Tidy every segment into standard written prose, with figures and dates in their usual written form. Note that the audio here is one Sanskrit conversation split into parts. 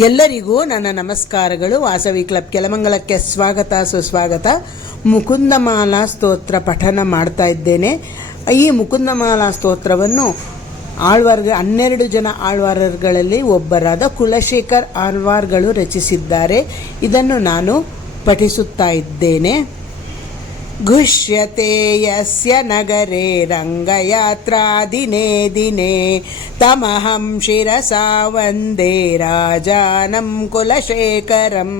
ಎಲ್ಲರಿಗೂ ನನ್ನ ನಮಸ್ಕಾರಗಳು. ವಾಸವಿ ಕ್ಲಬ್ ಕೆಲಮಂಗಲಕ್ಕೆ ಸ್ವಾಗತ ಸುಸ್ವಾಗತ. ಮುಕುಂದಮಾಲಾ ಸ್ತೋತ್ರ ಪಠನ ಮಾಡ್ತಾ ಇದ್ದೇನೆ. ಈ ಮುಕುಂದಮಾಲಾ ಸ್ತೋತ್ರವನ್ನು 12 ಜನ ಆಳ್ವಾರಗಳಲ್ಲಿ ಒಬ್ಬರಾದ ಕುಲಶೇಖರ್ ಆಳ್ವಾರ್ಗಳು ರಚಿಸಿದ್ದಾರೆ. ಇದನ್ನು ನಾನು ಪಠಿಸುತ್ತಾ ಇದ್ದೇನೆ. घुष्यते यस्य नगरे रंगयात्रा दिने दिने तमहं शिरसा वन्दे राजानं कुलशेखरं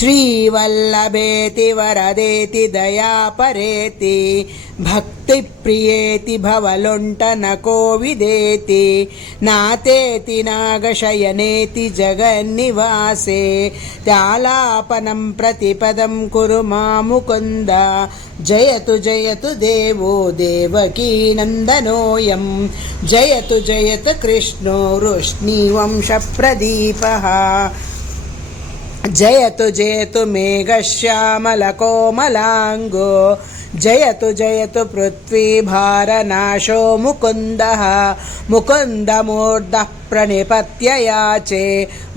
श्रीवल्लभेति वरदेति दयापरेति भक्तिप्रियेति भवलुण्ठनको विदेति नातेति नागशयनेति जगन्निवासे त्यालापनं प्रतिपदं कुरु मा मुकुन्द जयतु जयतु देवो देवकी नन्दनोऽयं जयतु जयतु कृष्णो वृष्णिवंशप्रदीपः जयतु जयतु मेघश्यामलकोमलाङ्गो जयतु जयतु पृथ्वीभारनाशो मुकुन्दः मुकुन्दमूर्धः प्रणिपत्य याचे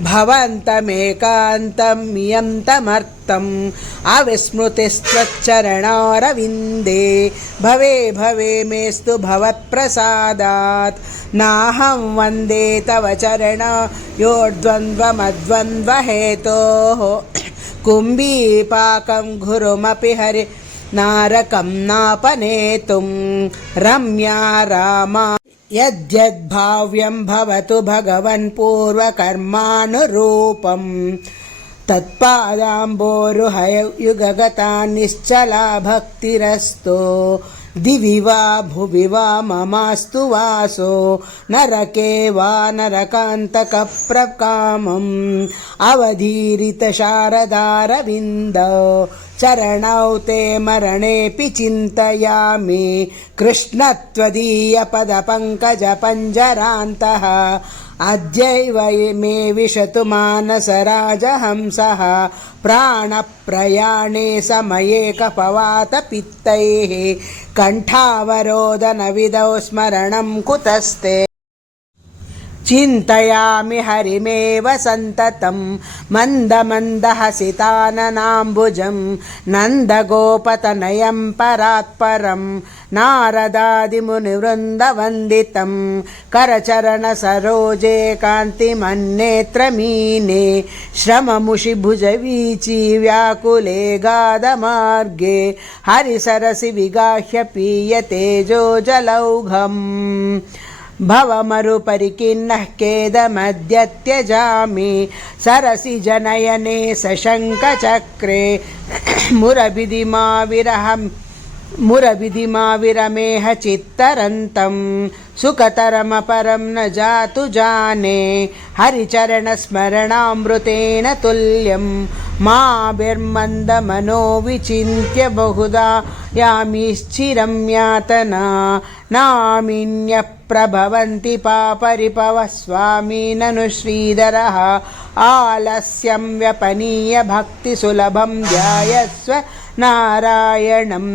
भवन्तमेकान्तं मियन्तमर्थम् अविस्मृतिस्त्वच्चरणारविन्दे भवे भवे मेस्तु भवत्प्रसादात् नाहं वन्दे तव चरणयोर्द्वन्द्वमद्वन्द्वहेतोः कुम्भीपाकं गुरुमपि हरि नारकं नापनेतुं रम्या रामा यद्यद्भाव्यं भवतु भगवन् पूर्वकर्मानुरूपं तत्पादाम्बोरुहयुगगता निश्चला भक्तिरस्तो दिवि वा भुवि वा ममास्तु वासो नरके वा नरकान्तकप्रकामम् अवधीरितशारदारविन्दौ चरणौ ते मरणेऽपि चिन्तयामि कृष्णत्वदीयपदपङ्कजपञ्जरान्तः अद्यैव मे विशतु मानसराजहंसः प्राणप्रयाणे समये कपवातपित्तैः कण्ठावरोदनविधौ स्मरणं कुतस्ते चिन्तयामि हरिमेव सन्ततं मन्दमन्दहसिताननाम्बुजं नन्दगोपतनयं परात्परं नारदादिमुनिवृन्दवन्दितं करचरणसरोजे कान्तिमन्नेत्रमीने श्रममुषिभुजवीची व्याकुले गादमार्गे हरिसरसि विगाह्य पीयतेजो जलौघम् भवमरुपरिकिन्नः केदमद्य त्यजामि सरसि जनयने सशङ्खचक्रे मुरभिधिमाविरमेह चित्तरन्तं सुखतरमपरं न जातु जाने हरिचरणस्मरणामृतेन तुल्यं माभिर्मन्दमनो विचिन्त्य बहुधा यामिश्चिरं यातना नामिन्यप्रभवन्ति पापरिपवः स्वामी ननु श्रीधरः आलस्यं व्यपनीय भक्तिसुलभं ध्यायस्व नारायणं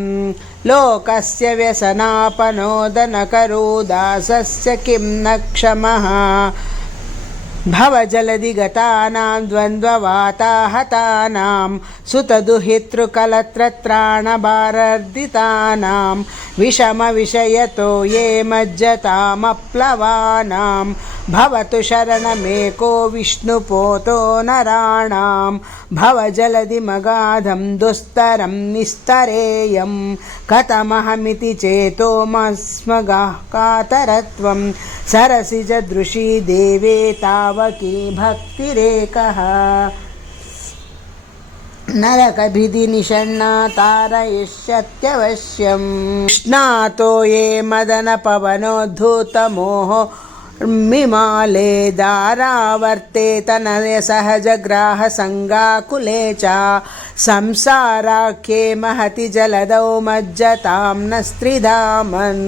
लोकस्य व्यसनापनोदनकरो दासस्य किं न क्षमः भवजलधिगतानां द्वन्द्ववाताहतानां सुतदुहितृकलत्रत्राणभारर्दितानां विषमविषयतो ये मज्जतामप्लवानां भवतु शरणमेको विष्णुपोतो नराणां भवजलधिमगाधं दुस्तरं निस्तरेयं कथमहमिति चेतो मस्मगाकातरत्वं सरसिजदृशी देवे तावकी भक्तिरेकः नरकभिधिनिषण्णा तारयिष्यत्यवश्यम् कृष्णातो ये मदनपवनोद्धूतमोहो मिमाले दारावर्ते तनयसहजग्राहसङ्गाकुले च संसाराख्ये महति जलदौ मज्जतां न स्त्रिधामन्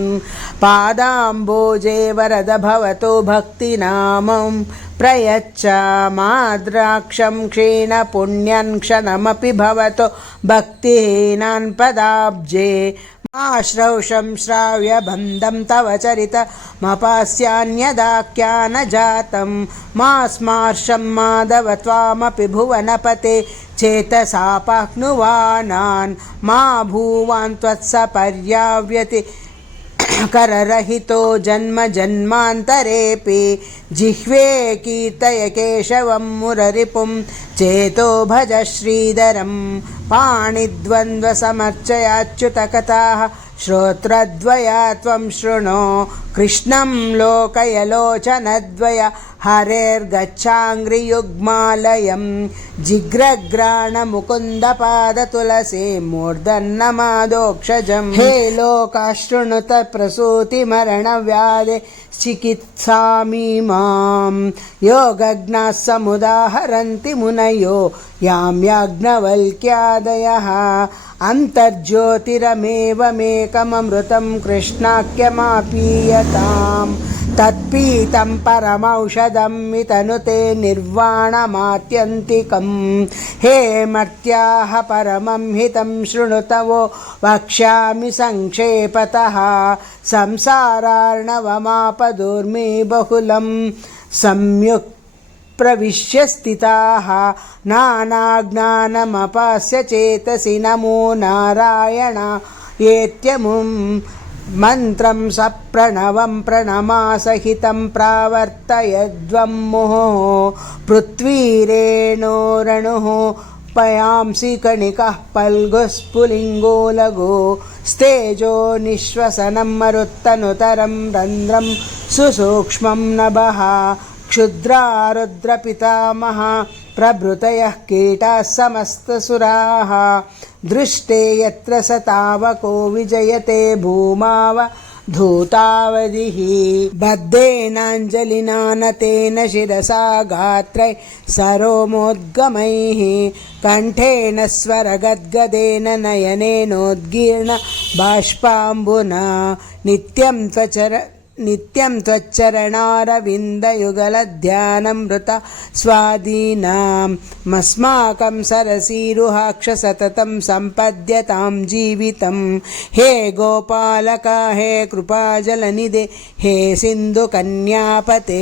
पादाम्बोजे वरद भवतो भक्तिनामं प्रयच्छ माद्राक्षं क्षीणपुण्यं क्षणमपि भवतो भक्तिहीनान् पदाब्जे आश्रौषं श्राव्य बन्धं तव चरितमपास्यान्यदाख्यान जातं मा स्मार्षं माधव त्वामपि भुवनपते चेतसापाह्नुवानान् मा भूवान् त्वत्सपर्याव्यति कररहितो जन्म जन्मान्तरेऽपि जिह्वे कीर्तय केशवं मुररिपुं चेतो भज श्रीधरं पाणिद्वन्द्वसमर्चयाच्युतकथाः श्रोत्रद्वया त्वं शृणो कृष्णं लोकयलोचनद्वय हरेर्गच्छाङ्घ्रियुग्मालयं जिघ्रघ्राणमुकुन्दपादतुलसी मूर्धन्नमादोक्षजं हे लोकाशृणुत प्रसूतिमरणव्याधे चिकित्सामीमां योगज्ञाः समुदाहरन्ति मुनयो याम्याज्ञवल्क्यादयः अन्तर्ज्योतिरमेवमेकममृतं कृष्णाख्यमापीयताम् तत्पीतं परमौषधं वितनुते निर्वाणमात्यन्तिकं हे मर्त्याः परमं हितं शृणुतवो वक्ष्यामि संक्षेपतः संसारार्णवमापदुर्मि बहुलं सम्युक् प्रविश्य स्थिताः नानाज्ञानमपास्य चेतसि नमो नारायणायेत्यमुं मन्त्रं सप्रणवं प्रणमासहितं प्रावर्तयद्वं मुहुः पृथ्वीरेणोरणुः पयांसि कणिकः पल्गुस्फुलिङ्गो लघु स्तेजो निःश्वसनं मरुत्तनुतरं रन्ध्रं सुसूक्ष्मं नभः क्षुद्रारुद्रपितामह प्रभृतयः कीटाः समस्तसुराः दृष्टे यत्र स तावको विजयते भूमाव धूतावधिः बद्धेनाञ्जलिना नतेन शिरसा गात्रै सरोमोद्गमैः कण्ठेन स्वरगद्गदेन नयनेनोद्गीर्ण बाष्पाम्बुना नित्यं त्वच्चरणारविन्दयुगलध्यानमृत स्वादीनां मस्माकं सरसीरुहाक्ष सततं सम्पद्यतां जीवितं हे गोपालक हे कृपाजलनिधे हे सिन्धुकन्यापते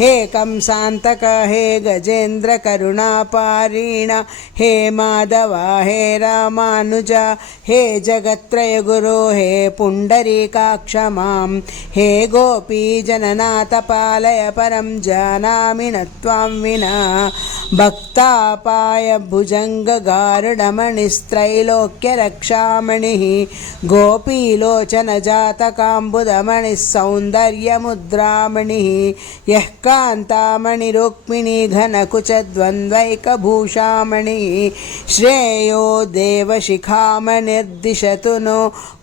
हे कंसान्तक हे गजेन्द्रकरुणापारीण हे माधव हे रामानुजा हे जगत्त्रयगुरो हे पुण्डरीकाक्ष मां हे गोपी जननाथ पालय परं जानामि न त्वां विना भक्तापाय भुजङ्गगारुडमणिस्त्रैलोक्यरक्षामणिः गोपीलोचनजातकाम्बुदमणिः सौन्दर्यमुद्रामणिः यः कान्तामणिरुक्मिणी घनकुचद्वन्द्वैकभूषामणिः श्रेयो देवशिखामणिर्दिशतु नो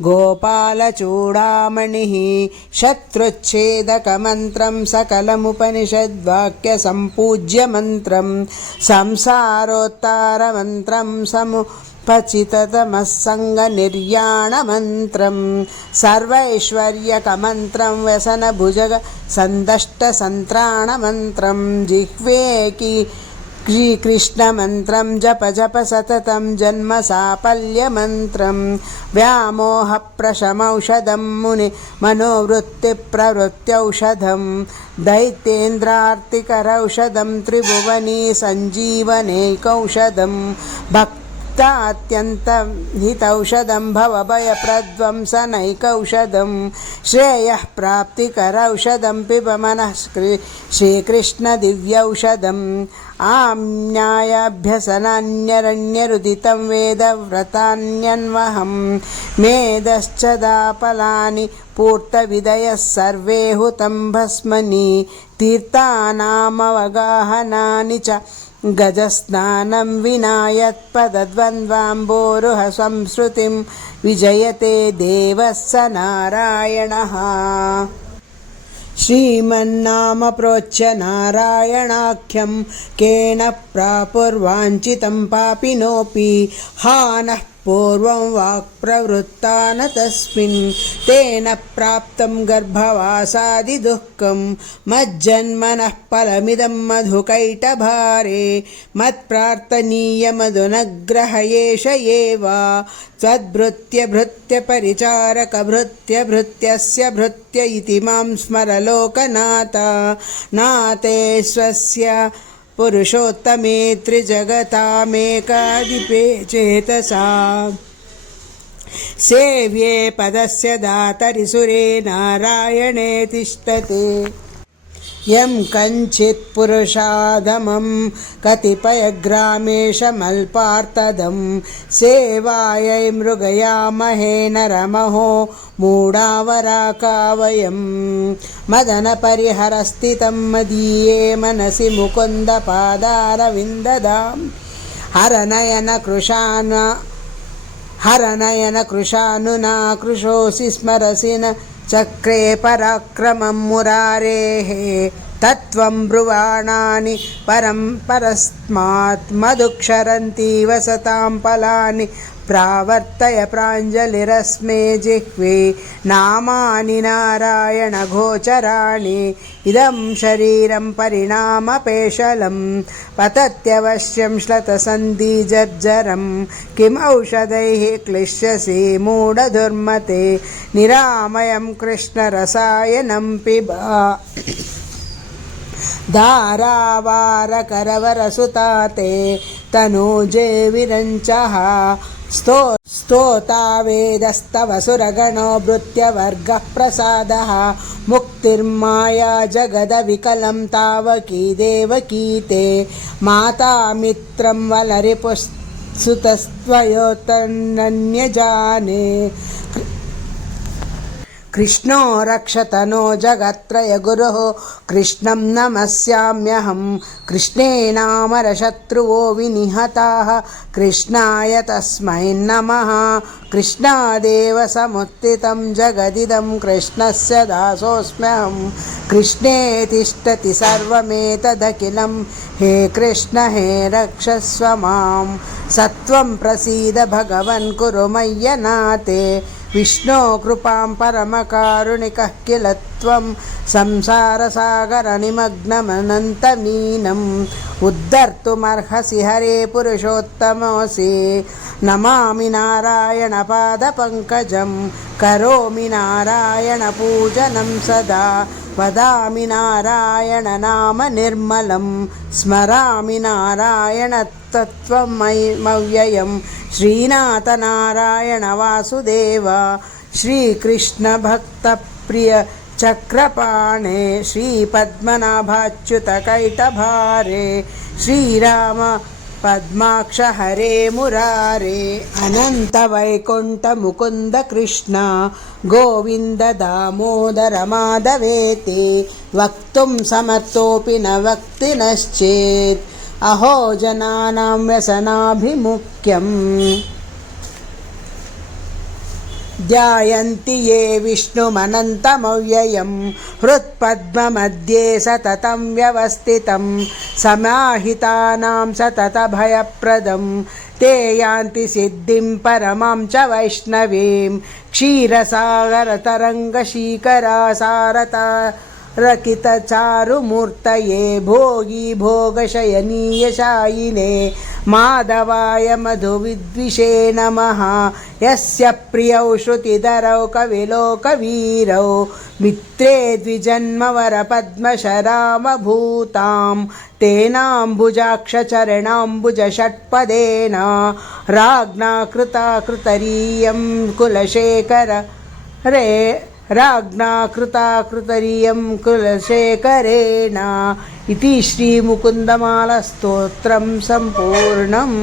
गोपालचूडामणिः शत्रुच्छेदकमन्त्रं सकलमुपनिषद्वाक्यसम्पूज्य मन्त्रं संसारोत्तारमन्त्रं समुपचिततमस्सङ्गनिर्याणमन्त्रं सर्वैश्वर्यकमन्त्रं व्यसनभुजग सन्दष्टसन्त्राणमन्त्रं जिह्वेकी श्रीकृष्णमन्त्रं जप जप सततं जन्म साफल्यमन्त्रं व्यामोहप्रशमौषधं मुनि मनोवृत्तिप्रवृत्त्यौषधं दैत्येन्द्रार्तिकरौषधं त्रिभुवनी सञ्जीवनैकौषधं भक्तात्यन्तहितौषधं भवभयप्रध्वंसनैकौषधं श्रेयः प्राप्तिकरौषधं पिब मनः श्रीकृष्णदिव्यौषधम् आम्न्यायाभ्यसनान्यरण्यरुदितं वेदव्रतान्यन्वहं मेदश्चदापलानि पूर्तविदयः सर्वे हुतं भस्मनि तीर्थानामवगाहनानि च गजस्नानं विना यत्पदद्वन्द्वाम्बोरुह संस्कृतिं विजयते देवः स नारायणः श्रीमन्नाम प्रोच्य नारायणाख्यं केन प्रापुर्वाञ्छितं पापिनोऽपि हा नः पूर्वं वाक्प्रवृत्ता न तस्मिन् तेन प्राप्तं गर्भवासादिदुःखं मज्जन्मनः फलमिदं मधुकैटभारे मत्प्रार्थनीयमधुनग्रह एष एव त्वद्भृत्यभृत्यपरिचारकभृत्यभृत्यस्य भृत्य इति मां स्मर लोकनाथ नाते स्वस्य पुरुषोत्तमे त्रिजगतामेकाधिपे चेतसा सेव्ये पदस्य दातरि सुरे नारायणे तिष्ठते यं कञ्चित् पुरुषाधमं कतिपयग्रामेशमल्पार्तदं सेवायै मृगयामहे नरमहो मूढावराकावयं मदनपरिहरस्थितं मदीये मनसि मुकुन्दपादारविन्ददां हरनयनकृशानुना कृशोऽसि स्मरसि न चक्रे पराक्रमं मुरारेः तत्त्वं ब्रुवाणानि परस्मात् मधुक्षरन्ति वसतां फलानि प्रावर्तय प्राञ्जलिरस्मे जिह्वे नामानि नारायणगोचराणि इदं शरीरं परिणामपेशलं पतत्यवश्यं श्लथसन्धिजर्जरं किम् औषधैः क्लिश्यसि मूढदुर्मते निरामयं कृष्णरसायनं पिब धारावारकरवरसुता ते तनूजे विरञ्चः स्तोता वेदस्तवसुरगणो भृत्यवर्गः प्रसादः मुक्तिर्माया जगदविकलं तावकी देवकी ते माता मित्रं वलरिपुसुतस्त्वयोतनन्यजाने कृष्णो रक्षतनो जगत्त्रयगुरुः कृष्णं नमस्याम्यहं कृष्णेनामरशत्रुवो विनिहताः कृष्णाय तस्मै नमः कृष्णादेव समुत्थितं जगदिदं कृष्णस्य दासोऽस्म्यहं कृष्णे तिष्ठति सर्वमेतदखिलं हे कृष्ण हे रक्षस्व मां सत्वं प्रसीद भगवन् कुरु मय्यनाथे विष्णो कृपां परमकारुणिकः किल त्वं संसारसागरनिमग्नमनन्तमीनम् उद्धर्तुमर्हसि हरे पुरुषोत्तमोऽसि नमामि नारायणपादपङ्कजं करोमि नारायणपूजनं सदा वदामि नारायणनाम निर्मलं स्मरामि नारायणतत्त्वमव्ययं श्रीनाथनारायण वासुदेव श्रीकृष्णभक्तप्रिय चक्रपाणे श्रीपद्मनाभाच्युतकैटभारे श्रीराम पद्माक्ष हरे मुरारे अनन्तवैकुण्ठ मुकुन्द कृष्ण गोविन्द दामोदर माधवेति वक्तुं समर्थोऽपि न वक्तिनश्चेत् अहो जनानां व्यसनाभिमुख्यम् ध्यायन्ति ये विष्णुमनन्तमव्ययं हृत्पद्ममध्ये सततं व्यवस्थितं समाहितानां सततभयप्रदं ते यान्ति सिद्धिं परमां च वैष्णवीं क्षीरसागरतरङ्गशीकरासारतारकितचारुमूर्तये भोगी भोगशयनीयशायिने माधवाय मधुविद्विषे नमः यस्य प्रियौ श्रुतिधरौ कविलोकवीरौ मित्रे द्विजन्मवरपद्मशरामभूतां तेनाम्बुजाक्षचरणाम्बुजषट्पदेन राज्ञा कृता कृतरीयं कुलशेखर रे राज्ञा कृता कृतरीयं कुलशेखरेण इति श्रीमुकुन्दमालस्तोत्रं सम्पूर्णम्।